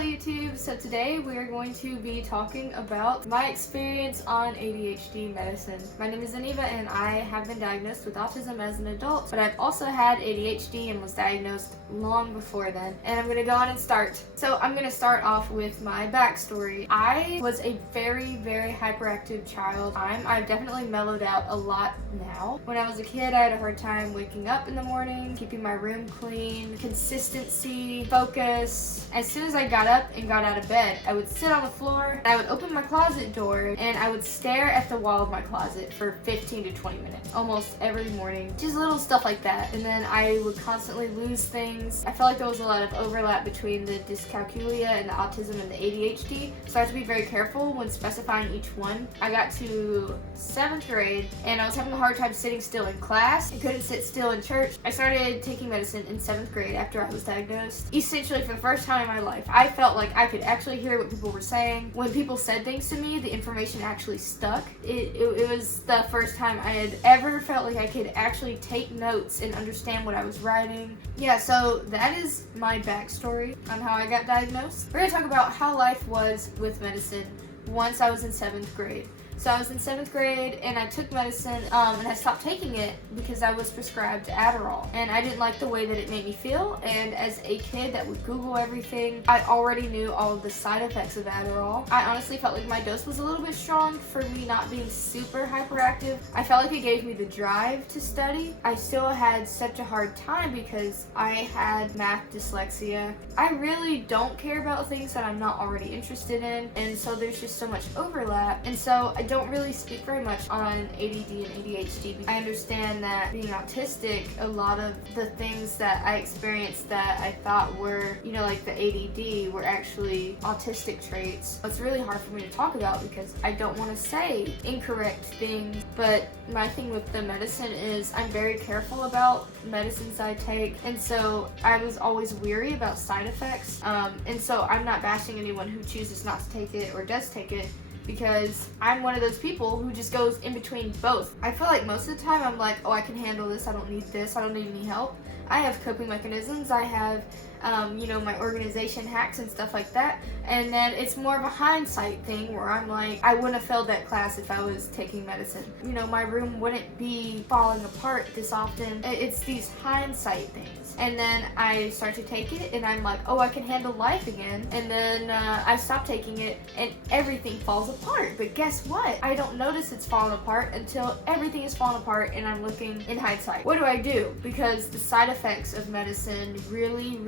Hello YouTube! So today we are going to be talking about my experience on ADHD medicine. My name is Aneva and I have been diagnosed with autism as an adult, but I've also had ADHD and was diagnosed long before then. And I'm going to go on and start. So I'm going to start off with my backstory. I was a very hyperactive child. I've definitely mellowed out a lot now. When I was a kid, I had a hard time waking up in the morning, keeping my room clean, consistency, focus. As soon as I got up and got out of bed, I would sit on the floor, I would open my closet door, and I would stare at the wall of my closet for 15 to 20 minutes, almost every morning. Just little stuff like that. And then I would constantly lose things. I felt like there was a lot of overlap between the dyscalculia and the autism and the ADHD, so I had to be very careful when specifying each one. I got to 7th grade, and I was having a hard time sitting still in class. I couldn't sit still in church. I started taking medicine in 7th grade after I was diagnosed. Essentially, for the first time in my life, I felt like I could actually hear what people were saying. When people said things to me, the information actually stuck. It was the first time I had ever felt like I could actually take notes and understand what I was writing. Yeah, so that is my backstory on how I got diagnosed. We're gonna talk about how life was with medicine once I was in 7th grade. So I was in 7th grade and I took medicine and I stopped taking it because I was prescribed Adderall. And I didn't like the way that it made me feel. And as a kid that would Google everything, I already knew all of the side effects of Adderall. I honestly felt like my dose was a little bit strong for me not being super hyperactive. I felt like it gave me the drive to study. I still had such a hard time because I had math dyslexia. I really don't care about things that I'm not already interested in. And so there's just so much overlap. And so I don't really speak very much on ADD and ADHD. I understand that being autistic, a lot of the things that I experienced that I thought were, like the ADD were actually autistic traits. It's really hard for me to talk about because I don't want to say incorrect things, but my thing with the medicine is I'm very careful about medicines I take, and so I was always weary about side effects, and so I'm not bashing anyone who chooses not to take it or does take it, because I'm one of those people who just goes in between both. I feel like most of the time I'm like, oh, I can handle this, I don't need this, I don't need any help. I have coping mechanisms, I have my organization hacks and stuff like that. And then it's more of a hindsight thing where I'm like, I wouldn't have failed that class if I was taking medicine. My room wouldn't be falling apart this often. It's these hindsight things. And then I start to take it and I'm like, oh, I can handle life again. And then I stop taking it and everything falls apart. But guess what? I don't notice it's falling apart until everything is falling apart and I'm looking in hindsight. What do I do? Because the side effects of medicine really,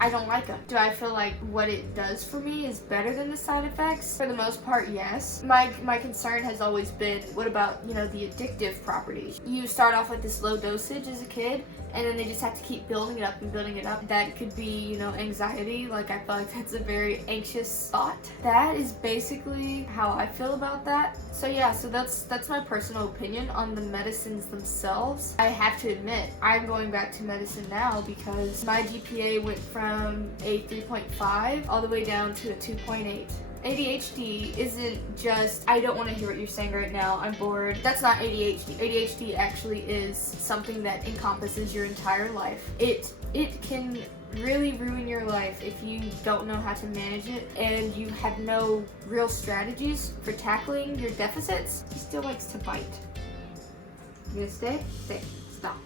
I don't like them. Do I feel like what it does for me is better than the side effects? For the most part, yes. My concern has always been, what about, the addictive properties? You start off with this low dosage as a kid, and then they just have to keep building it up and building it up. That could be, anxiety. Like, I feel like that's a very anxious thought. That is basically how I feel about that. So yeah, so that's my personal opinion on the medicines themselves. I have to admit, I'm going back to medicine now because my GPA went from a 3.5 all the way down to a 2.8. ADHD isn't just, I don't want to hear what you're saying right now, I'm bored. That's not ADHD. ADHD actually is something that encompasses your entire life. It can really ruin your life if you don't know how to manage it and you have no real strategies for tackling your deficits. He still likes to bite. You gonna stay? Stay. Stop.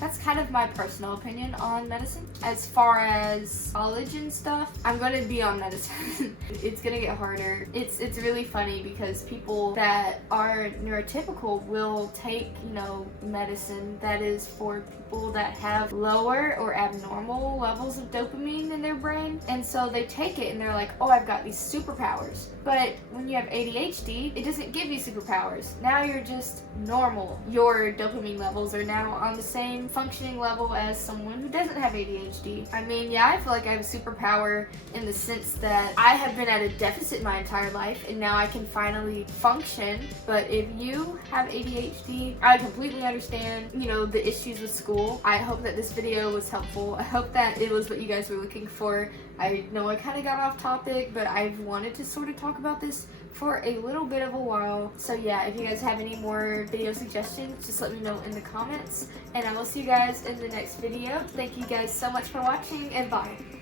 That's kind of my personal opinion on medicine. As far as college and stuff, I'm going to be on medicine. It's going to get harder. It's really funny because people that are neurotypical will take, medicine that is for people that have lower or abnormal levels of dopamine in their brain. And so they take it and they're like, oh, I've got these superpowers. But when you have ADHD, it doesn't give you superpowers. Now you're just normal. Your dopamine levels are now on the same functioning level as someone who doesn't have ADHD. I mean, yeah, I feel like I have a superpower in the sense that I have been at a deficit my entire life and now I can finally function. But if you have ADHD, I completely understand, the issues with school. I hope that this video was helpful. I hope that it was what you guys were looking for. I know I kind of got off topic, but I've wanted to sort of talk about this for a little bit of a while. So yeah, if you guys have any more video suggestions, just let me know in the comments, and I will see you guys in the next video. Thank you guys so much for watching, and bye.